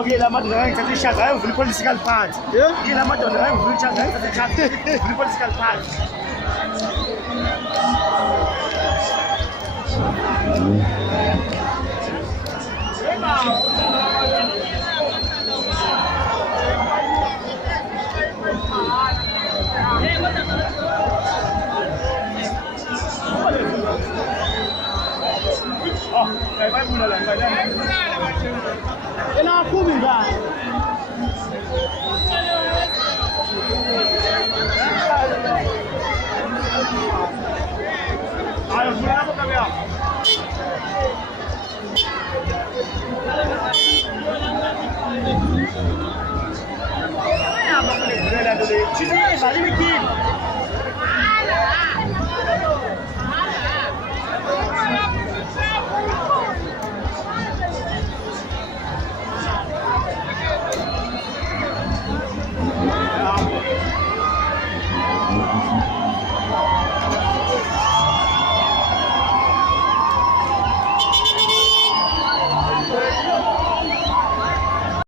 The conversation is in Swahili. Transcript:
Okay, la madoda ngayithatha ishaka ayovula i-political party. Yeah, la madoda ngayivula ishaka ayithatha i-political party. Oh, vai mula lang, vai lang. Kailangan kumiga. Ayaw, mula ako kami ako. Sige, bali bikin.